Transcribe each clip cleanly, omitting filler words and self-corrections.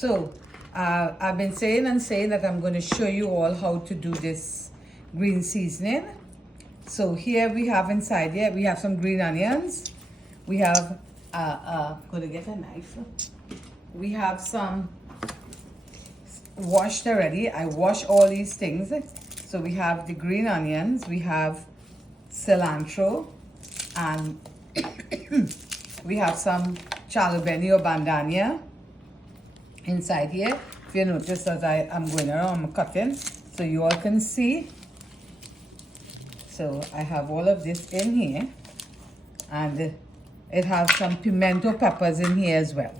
So I've been saying that I'm going to show you all how to do this green seasoning. So here we have inside here, we have some green onions. We have, going to get a knife. We have some washed already. I wash all these things. So we have the green onions, we have cilantro, and we have some chalubeni or bandania inside here. If you notice, as I am going around, I'm cutting so you all can see. So I have all of this in here, and it has some pimento peppers in here as well.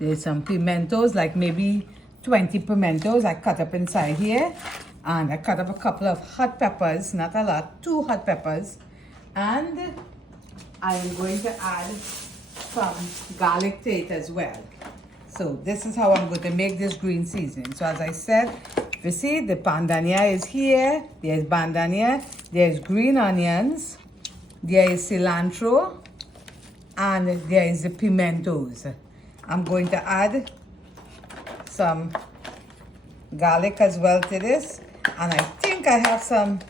There's some pimentos, like maybe 20 pimentos I cut up inside here, and I cut up a couple of hot peppers, not a lot, 2 hot peppers, and I am going to add some garlic to it as well. So this is how I'm going to make this green seasoning. So as I said, you see the bandania is here, there's bandania, there's green onions, there is cilantro, and there is the pimentos. I'm going to add some garlic as well to this, and I think I have some.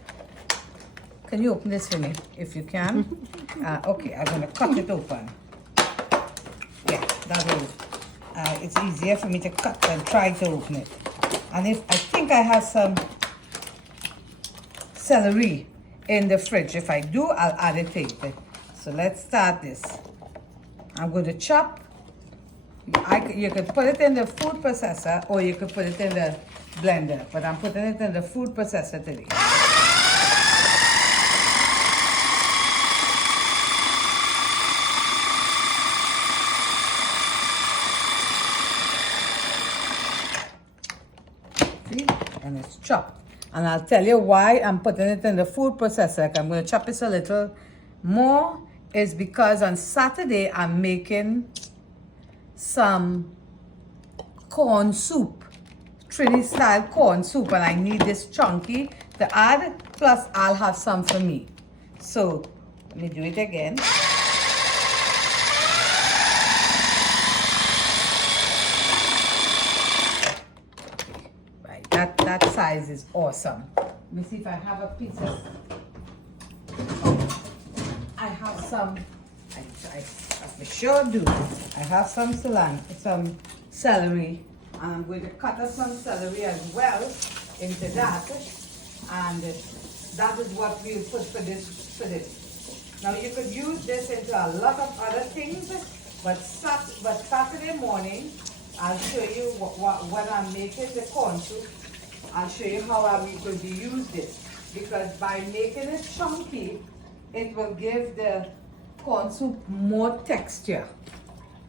Can you open this for me if you can? Okay, I'm going to cut it open. Yeah, that will. It's easier for me to cut than try to open it. And if I think I have some celery in the fridge. If I do, I'll add it to it. So let's start this. I'm going to chop. You could put it in the food processor or you could put it in the blender, but I'm putting it in the food processor today. See? And it's chopped. And I'll tell you why I'm putting it in the food processor. I'm going to chop this a little more. Is because on Saturday I'm making some corn soup, Trini style corn soup, and I need this chunky to add, plus I'll have some for me. So let me do it again. Right, that size is awesome. Let me see if I have a piece of, I have some, I for sure do. I have some celery, and I'm going to cut up some celery as well into that, and that is what we'll put for this. Now you could use this into a lot of other things, but Saturday morning I'll show you when I'm making the corn soup. I'll show you how I'm going to use this, because by making it chunky, it will give the corn soup more texture.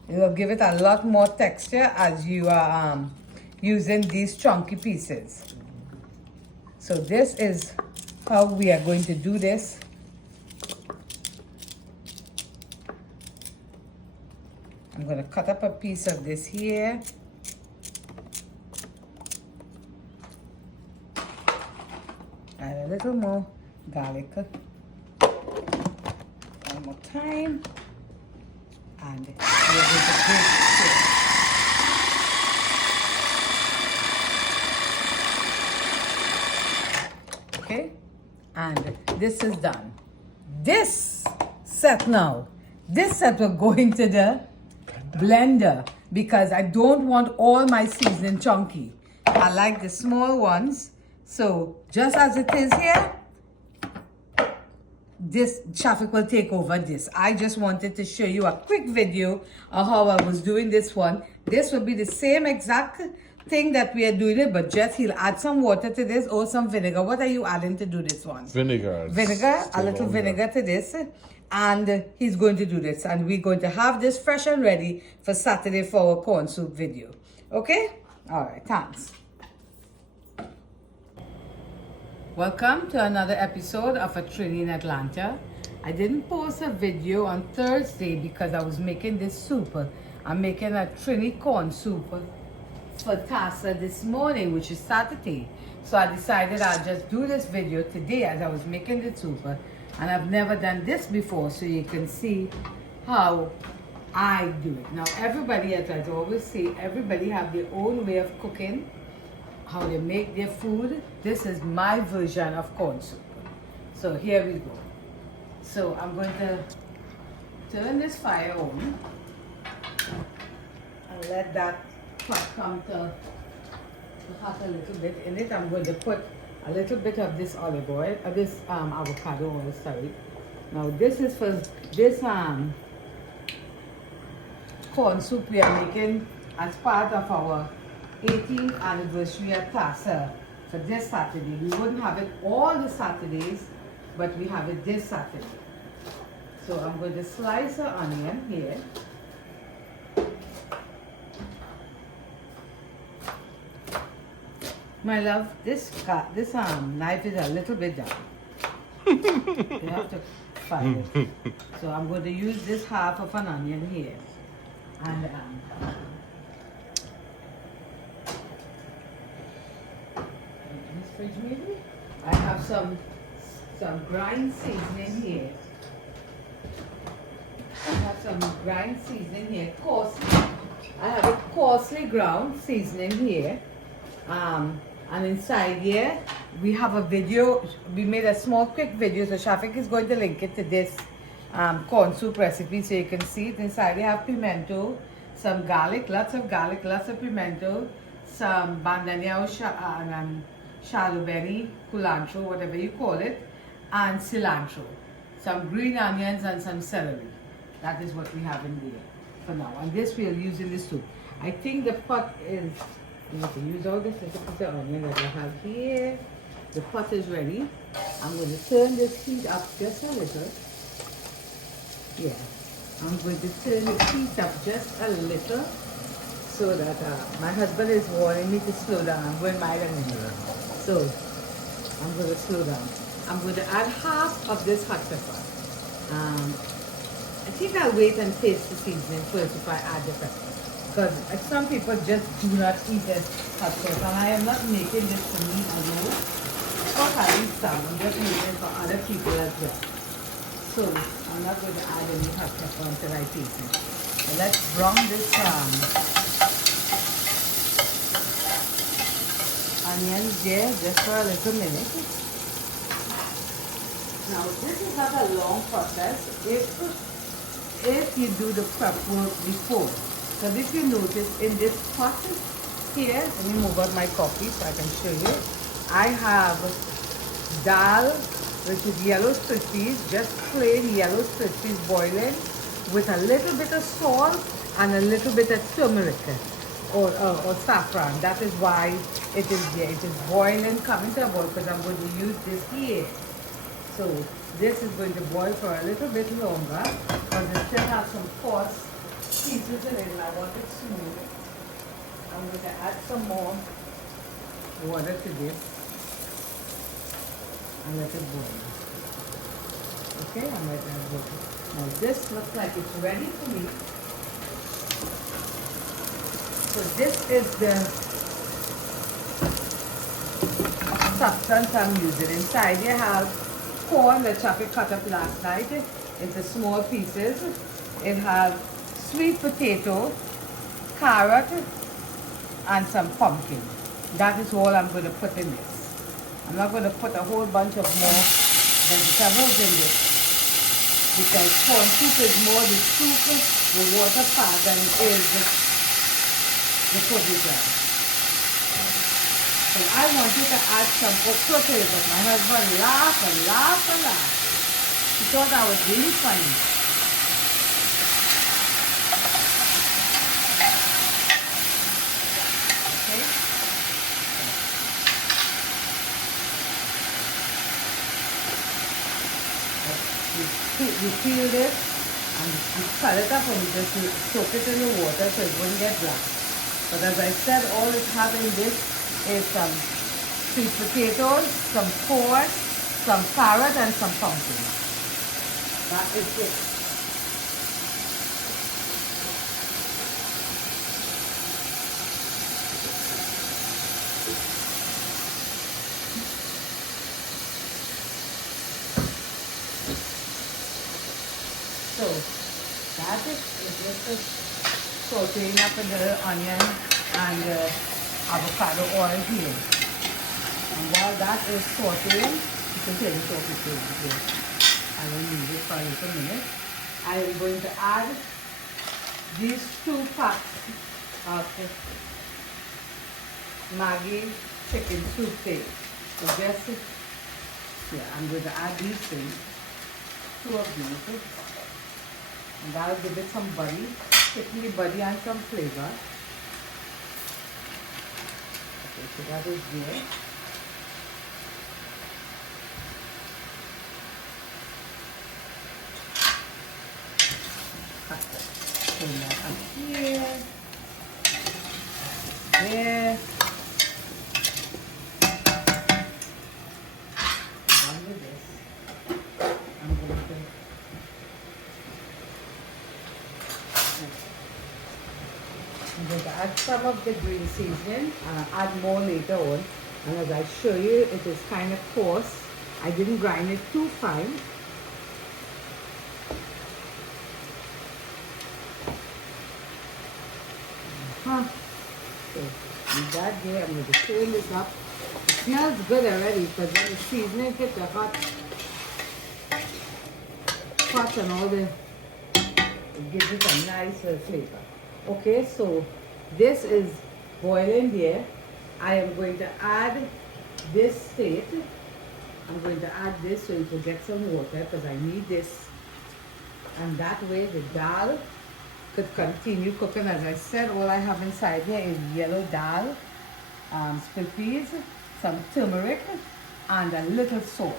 It will give it a lot more texture as you are using these chunky pieces. So this is how we are going to do this. I'm going to cut up a piece of this here. Add a little more garlic. One more time, and we're going to grate it. Okay, and this is done. This set will go into the blender because I don't want all my seasoning chunky. I like the small ones, so just as it is here, this traffic will take over this. I just wanted to show you a quick video of how I was doing this one. This will be the same exact thing that we are doing it, but just he'll add some water to this or some vinegar. What are you adding to do this one? Vinegar. Vinegar, a little vinegar to this. And he's going to do this. And we're going to have this fresh and ready for Saturday for our corn soup video. Okay? All right, thanks. Welcome to another episode of A Trini in Atlanta. I didn't post a video on Thursday because I was making this soup. I'm making a Trini corn soup for Tassa this morning, which is Saturday. So I decided I'll just do this video today as I was making the soup. And I've never done this before, so you can see how I do it. Now everybody, as I always say, everybody have their own way of cooking, how they make their food. This is my version of corn soup. So here we go. So I'm going to turn this fire on and let that pot come to hot a little bit. In it I'm going to put a little bit of this olive oil, this avocado oil, sorry. Now this is for this corn soup we are making as part of our 18th anniversary at CASA for this Saturday. We wouldn't have it all the Saturdays, but we have it this Saturday. So I'm going to slice an onion here. My love, this knife is a little bit down. You have to find it. So I'm going to use this half of an onion here. And in this fridge maybe? I have some grind seasoning here. I have some grind seasoning here, coarsely. I have a coarsely ground seasoning here. And inside here, we have a video. We made a small quick video, so Shafiq is going to link it to this corn soup recipe so you can see it. Inside you have pimento, some garlic, lots of pimento, some bandania and shallow berry, culantro, whatever you call it, and cilantro, some green onions and some celery. That is what we have in there for now. And this we'll use in the soup. I think the pot is, you have to use all this little piece of onion that I have here. The pot is ready. I'm going to turn this heat up just a little. Yeah, I'm going to turn the heat up just a little so that my husband is warning me to slow down. I'm going mild a minute. So I'm going to slow down. I'm going to add half of this hot pepper. I think I'll wait and taste the seasoning first if I add the pepper. Because some people just do not eat this hot sauce, and I am not making this for me alone. Of course I eat some, I'm just making it for other people as well. So I'm not going to add any hot pepper until I taste it. So let's brown this onions there just for a little minute. Now this is not a long process if you do the prep work before. So if you notice in this pot here, let me move out my coffee so I can show you. I have dal, which is yellow split peas, just plain yellow split peas boiling with a little bit of salt and a little bit of turmeric or saffron. That is why it is there. It is boiling, coming to a boil because I'm going to use this here. So this is going to boil for a little bit longer because it still has some coarse pieces in it and I want it smooth. I'm going to add some more water to this and let it boil. Okay, I'm let that boil. Now this looks like it's ready for me. So this is the substance I'm using. Inside you have corn that Chappie cut up last night into small pieces. It has sweet potato, carrot, and some pumpkin. That is all I'm going to put in this. I'm not going to put a whole bunch of more vegetables in this because corn soup is more the soup, the water part than it is the carbohydrate. So I wanted to add some okra to it, but my husband laughed and laughed and laughed. He thought I was really funny. You peel this and you cut it up and you just soak it in the water so it wouldn't get black. But as I said, all it's having this is some sweet potatoes, some corn, some carrot, and some pumpkin. That is it. So that is just sauteing up the onion and avocado oil here. And while that is sauteing, you can take it off the table. I will leave it for a little minute. I am going to add these 2 packs of Maggi chicken soup paste. So just, yeah, I'm going to add these things, 2 of these, and that'll give it some body, particularly body and some flavor. Okay, so that is there. Turn that up here, there. Done with this. I'm going to add some of the green seasoning, add more later on. And as I show you, it is kind of coarse. I didn't grind it too fine. So with that there, I'm going to turn this up. It smells good already because when the seasoning hit the hot and all the, it gives it a nice flavor. Okay, so this is boiling there. I am going to add this state. I'm going to add this so it will get some water because I need this. And that way the dal could continue cooking. As I said, all I have inside here is yellow dal, split peas, some turmeric, and a little salt.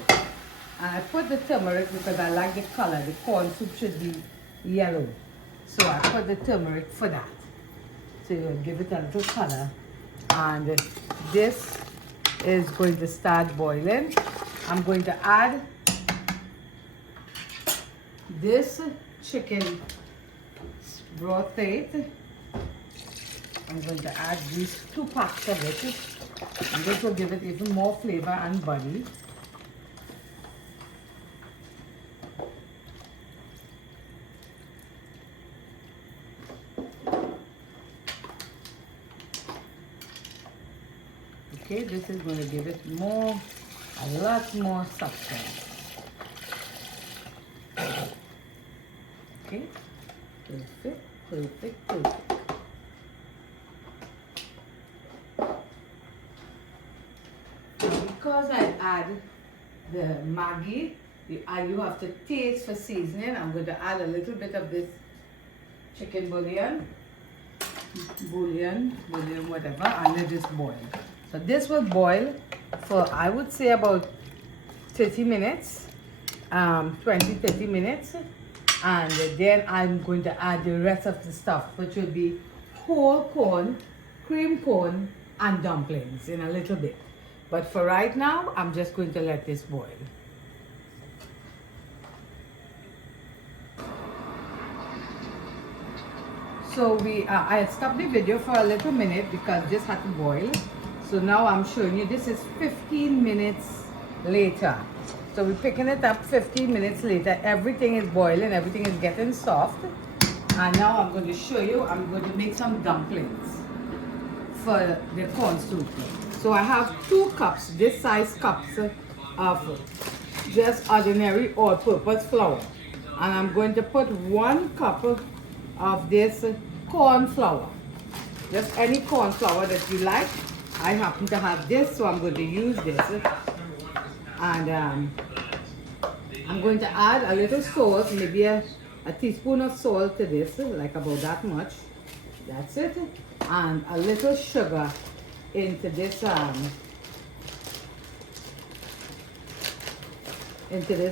And I put the turmeric because I like the color. The corn soup should be yellow. So I put the turmeric for that. So you'll give it a little color. And this is going to start boiling. I'm going to add this chicken broth plate. I'm going to add these 2 packs of it, and this will give it even more flavor and body. Okay, this is going to give it a lot more substance. Okay. Perfect, perfect, perfect. Now because I add the Maggi, you have to taste for seasoning. I'm going to add a little bit of this chicken bouillon, whatever, and let this boil. So this will boil for, I would say, about 30 minutes, 20-30 minutes. And then I'm going to add the rest of the stuff, which will be whole corn, cream corn, and dumplings in a little bit. But for right now, I'm just going to let this boil. So I had stopped the video for a little minute because this had to boil. So now I'm showing you, this is 15 minutes later. So we're picking it up 15 minutes later. Everything is boiling, everything is getting soft. And now I'm going to show you, I'm going to make some dumplings for the corn soup. So I have 2 cups, this size cups of just ordinary all-purpose flour. And I'm going to put 1 cup of this corn flour. Just any corn flour that you like. I happen to have this, so I'm going to use this. And I'm going to add a little salt, maybe a teaspoon of salt to this, like about that much. That's it. And a little sugar into this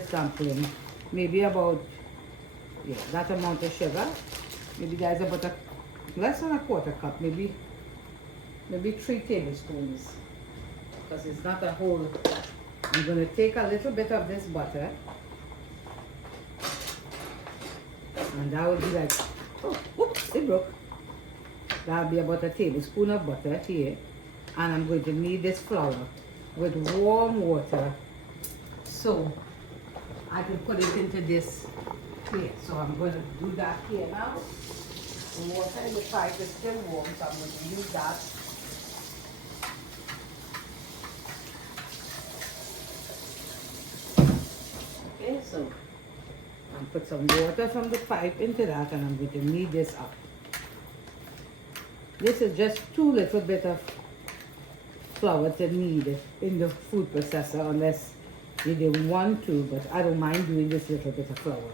dumpling. Maybe about, yeah, that amount of sugar. Maybe there's about less than a 1/4 cup, maybe 3 tablespoons. Because it's not a whole. I'm going to take a little bit of this butter, and that will be like, oh, oops, it broke. That will be about a tablespoon of butter here. And I'm going to knead this flour with warm water so I can put it into this here. So I'm going to do that here now. The water in the pipe is still warm, so I'm going to use that. Okay, so I'll put some water from the pipe into that, and I'm going to knead this up. This is just too little bit of flour to knead in the food processor, unless you didn't want to, but I don't mind doing this little bit of flour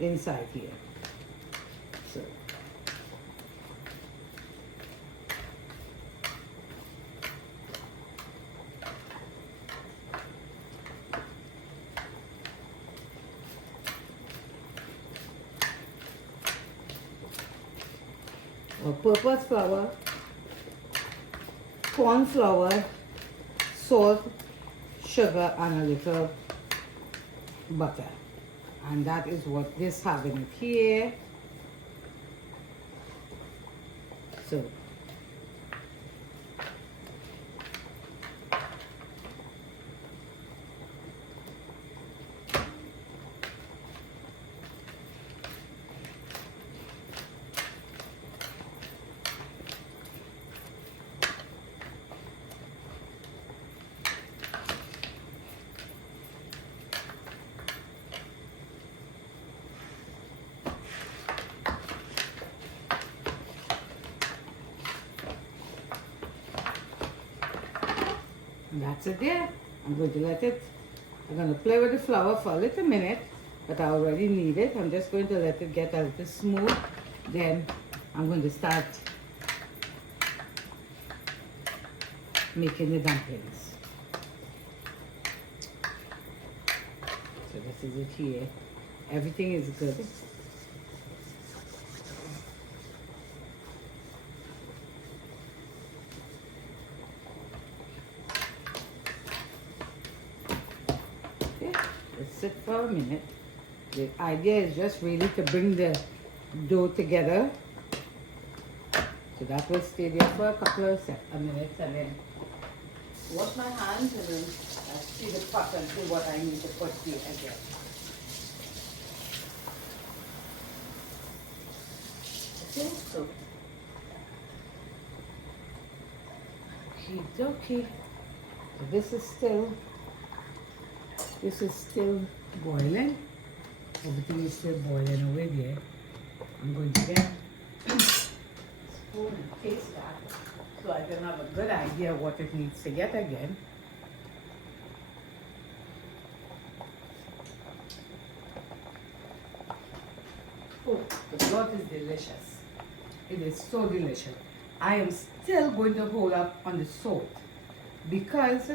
inside here. So purpose flour, corn flour, salt, sugar, and a little butter. And that is what this having it here. So and that's it there. I'm going to let it, I'm going to play with the flour for a little minute, but I already need it. I'm just going to let it get a little smooth. Then I'm going to start making the dumplings. So this is it here. Everything is good. Sit for a minute. The idea is just really to bring the dough together. So that will stay there for a couple of minutes, and then wash my hands, and then I see the pot and see what I need to put here again. Okay, so okay. So this is still boiling. Everything is still boiling away there. I'm going to get a spoon and taste that, so I can have a good idea what it needs to get again. Oh, the broth is delicious. It is so delicious. I am still going to hold up on the salt because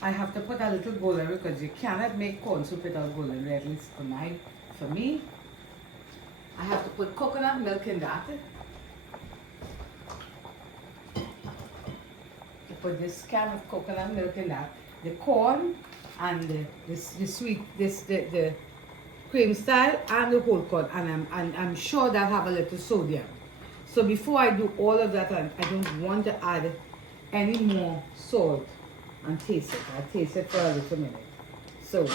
I have to put a little golden, because you cannot make corn soup without golden, at least for me. I have to put coconut milk in that. To put this can of coconut milk in that. The corn and the cream style and the whole corn, and I'm sure that have a little sodium. So before I do all of that, I don't want to add any more salt and taste it. I'll taste it for a little minute. So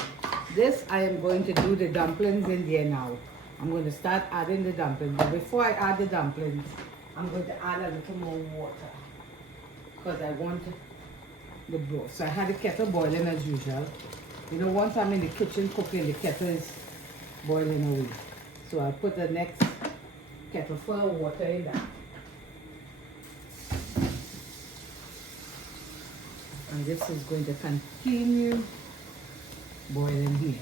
this, I am going to do the dumplings in there now. I'm going to start adding the dumplings. But before I add the dumplings, I'm going to add a little more water, because I want the broth. So I had the kettle boiling as usual. You know, once I'm in the kitchen cooking, the kettle is boiling away. So I'll put the next kettle full of water in that. And this is going to continue boiling here.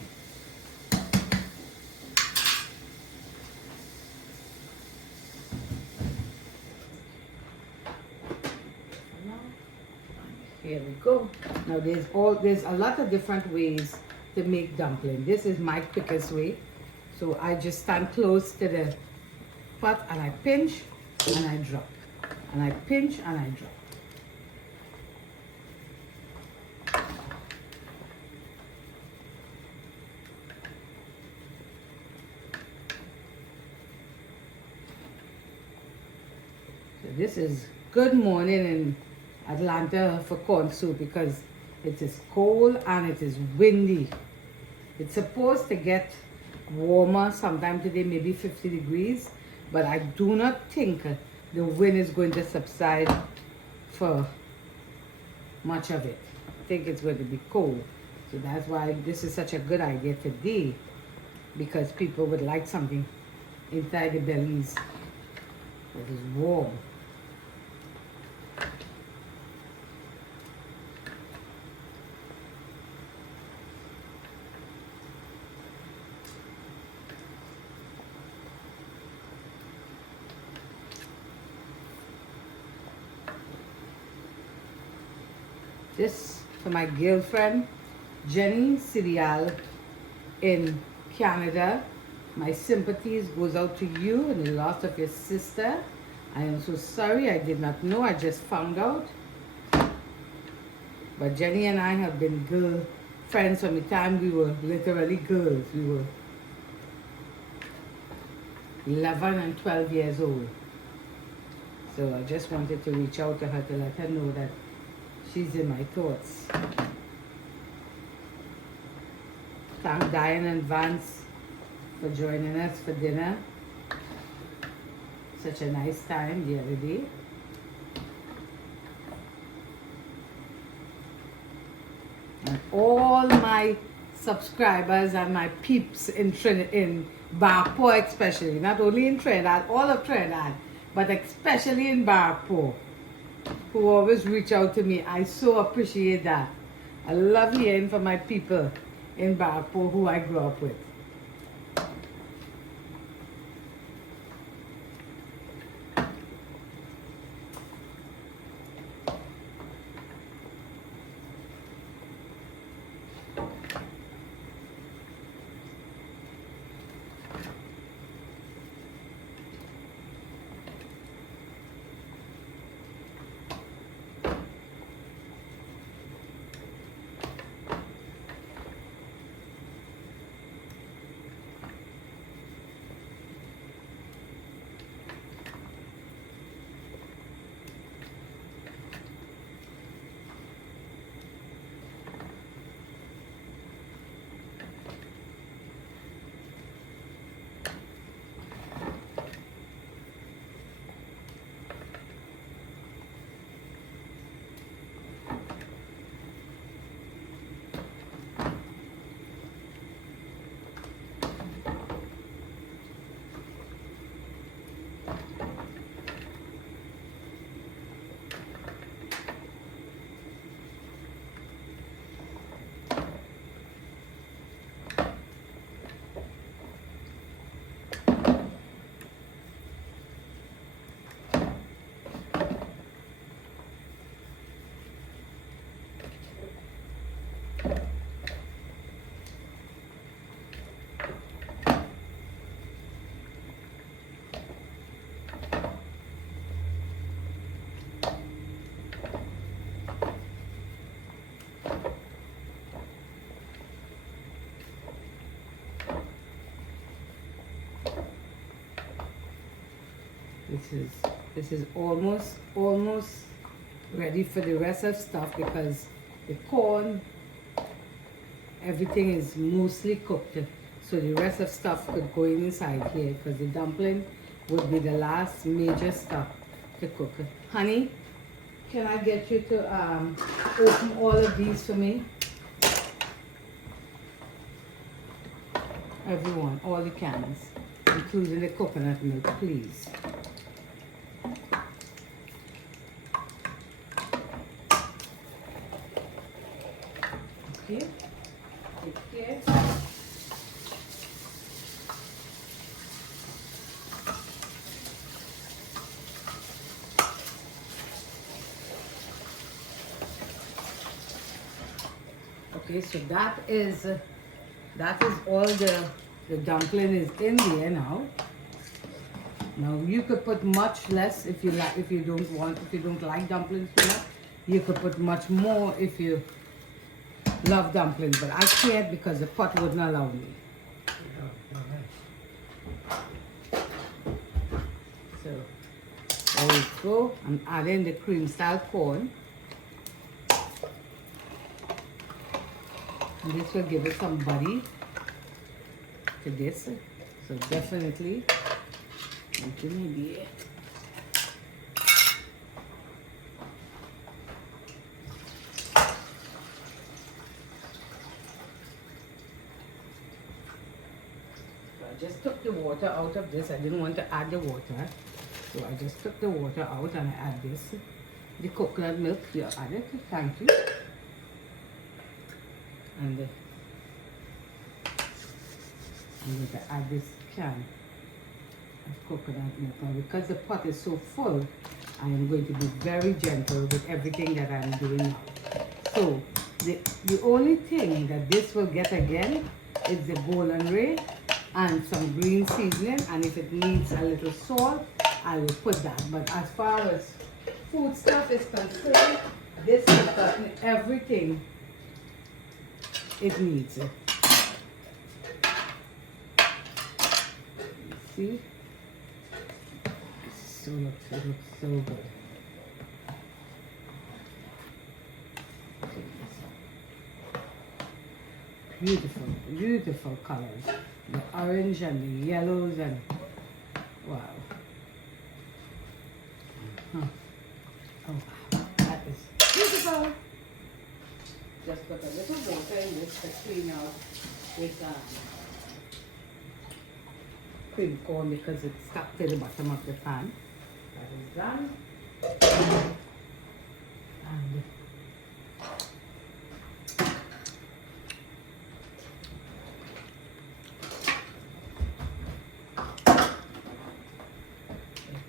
Here we go. Now there's a lot of different ways to make dumpling. This is my quickest way. So I just stand close to the pot and I pinch and I drop. And I pinch and I drop. This is good morning in Atlanta for corn soup, because it is cold and it is windy. It's supposed to get warmer sometime today, maybe 50 degrees, but I do not think the wind is going to subside for much of it. I think it's going to be cold. So that's why this is such a good idea today, because people would like something inside the bellies that is warm. This for my girlfriend, Jenny Serial in Canada. My sympathies goes out to you and the loss of your sister. I am so sorry. I did not know. I just found out. But Jenny and I have been girl friends from the time we were literally girls. We were 11 and 12 years old. So I just wanted to reach out to her to let her know that she's in my thoughts. Thank Diane and Vance for joining us for dinner. Such a nice time the other day. And all my subscribers and my peeps in Barpo especially, not only in Trinidad, all of Trinidad, but especially in Barpo, who always reach out to me. I so appreciate that. I love hearing from my people in Barpo who I grew up with. This is almost ready for the rest of stuff, because the corn, everything is mostly cooked. So the rest of stuff could go inside here, because the dumpling would be the last major stuff to cook. Honey, can I get you to open all of these for me? Everyone, all the cans, including the coconut milk, please. Okay, take care. Okay, so that is all the dumpling is in there now. Now you could put much less if you like, if you don't like dumplings too much. You could put much more if you love dumplings, but I can't because the pot wouldn't allow me. So there we go. I'm adding the cream style corn. And this will give it some body to this. So definitely Something in there. I just took the water out of this. I didn't want to add the water. So I just took the water out and I add this. The coconut milk, you add it. Thank you. And I'm going to add this can of coconut milk. Now because the pot is so full, I am going to be very gentle with everything that I'm doing now. So the only thing that this will get again is the golden ray and some green seasoning, and if it needs a little salt, I will put that. But as far as food stuff is concerned, this has gotten everything it needs. See? It looks so good. Beautiful, beautiful colors. The orange and the yellows and wow. Oh wow, that is beautiful. Just put a little water in this to clean out this cream corn because it's stuck to the bottom of the pan. That is done. And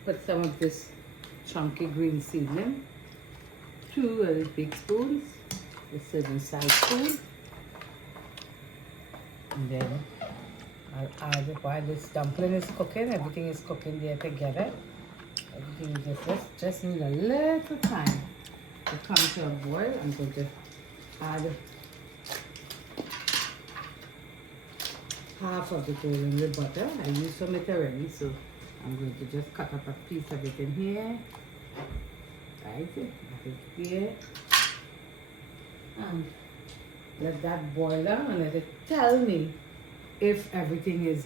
put some of this chunky green seasoning, 2 little big spoons, the serving size spoon, and then I'll add it while this dumpling is cooking. Everything is cooking there together. Everything is just need a little time to come to a boil. I'm going to add half of the golden red butter. I used some it already, so I'm going to just cut up a piece of it in here. Right, that is here. And let that boil down and let it tell me if everything is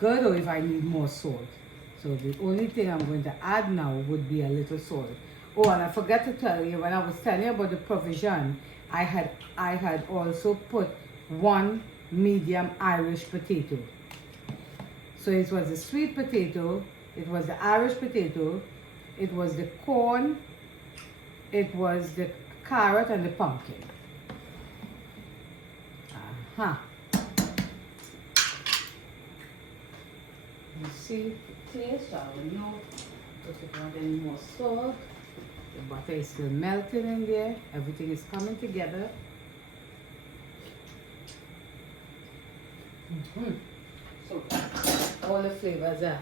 good or if I need more salt. So the only thing I'm going to add now would be a little salt. Oh, and I forgot to tell you, when I was telling you about the provision, I had also put 1 medium Irish potato. So it was the sweet potato, it was the Irish potato, it was the corn, it was the carrot and the pumpkin. You see the taste, I don't know if you want any more salt. The butter is still melting in there, everything is coming together. So all the flavors are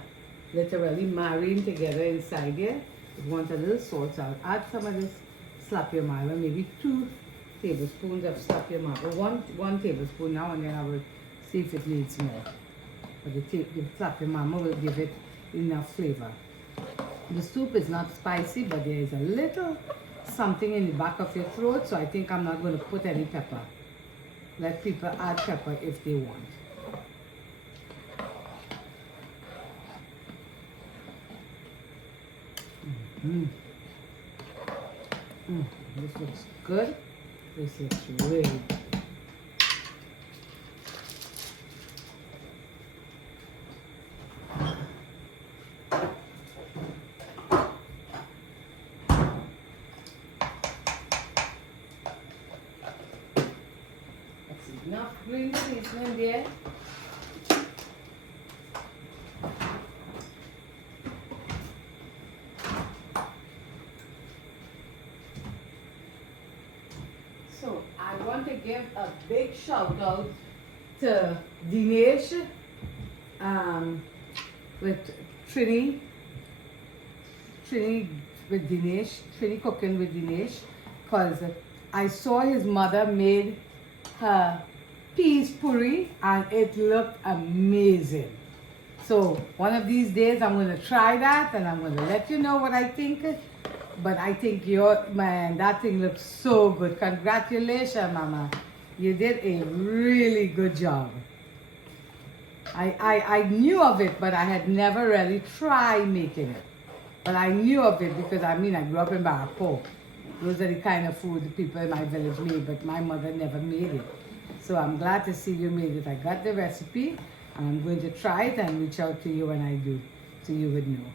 literally marrying together inside there. If you want a little salt, so I'll add some of this slap-your-mama, maybe 2 tablespoons of slap-your-mama, one tablespoon now, and then I will see if it needs more. But the slap-your-mama will give it enough flavor. The soup is not spicy, but there is a little something in the back of your throat, so I think I'm not going to put any pepper. Let people add pepper if they want. This looks good. This looks really good. That's enough green seasoning there. So I want to give a big shout out to Dinesh with Trini with Dinesh, Trini Cooking with Dinesh, because I saw his mother made her peas puri and it looked amazing. So one of these days I'm going to try that and I'm going to let you know what I think. But I think that thing looks so good. Congratulations, Mama. You did a really good job. I knew of it, but I had never really tried making it. But I knew of it because I grew up in Barapo. Those are the kind of food the people in my village made, but my mother never made it. So I'm glad to see you made it. I got the recipe, and I'm going to try it and reach out to you when I do, so you would know.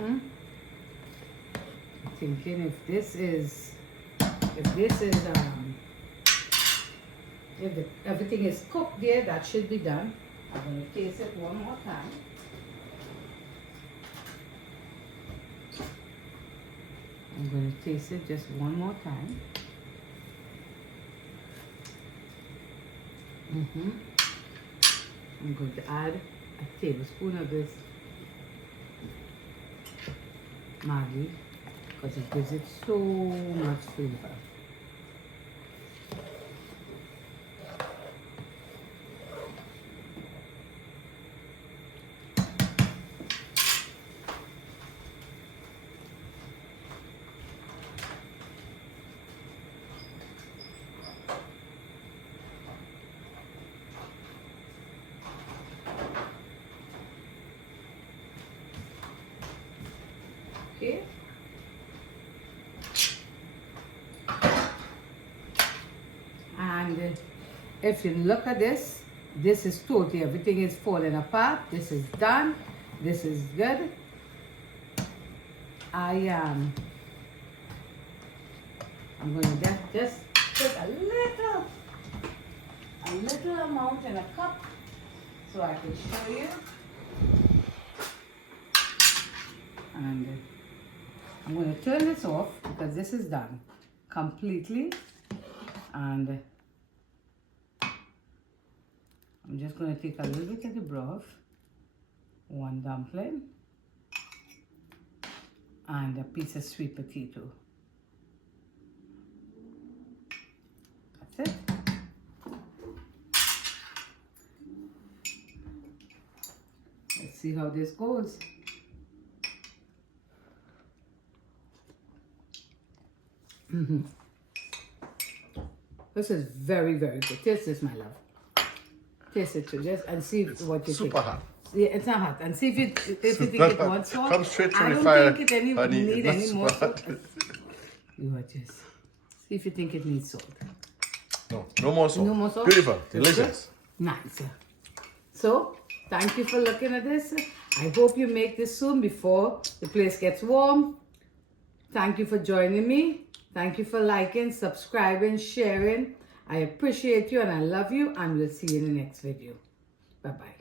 I'm thinking if everything is cooked there, that should be done. I'm going to taste it one more time. I'm going to taste it just one more time. I'm going to add a tablespoon of this Maggi because it gives it so much flavor. Okay. And if you look at this, this is totally, everything is falling apart. This is done. This is good. I'm going to just put a little amount in a cup so I can show you. And I'm going to turn this off because this is done completely. And I'm just going to take a little bit of the broth, one dumpling, and a piece of sweet potato. That's it. Let's see how this goes. This is very, very good. Taste this, my love. Taste it too, just and see what you think. Super hot. Yeah, it's not hot. And see if you think it wants salt. Come straight from I the don't fire. think it Honey, need it's any not more super salt. hot. You watch this. See if you think it needs salt. No, no more salt. No more salt? Beautiful, Good, delicious. good. Nice. So, thank you for looking at this. I hope you make this soon before the place gets warm. Thank you for joining me. Thank you for liking, subscribing, sharing. I appreciate you and I love you, and we'll see you in the next video. Bye-bye.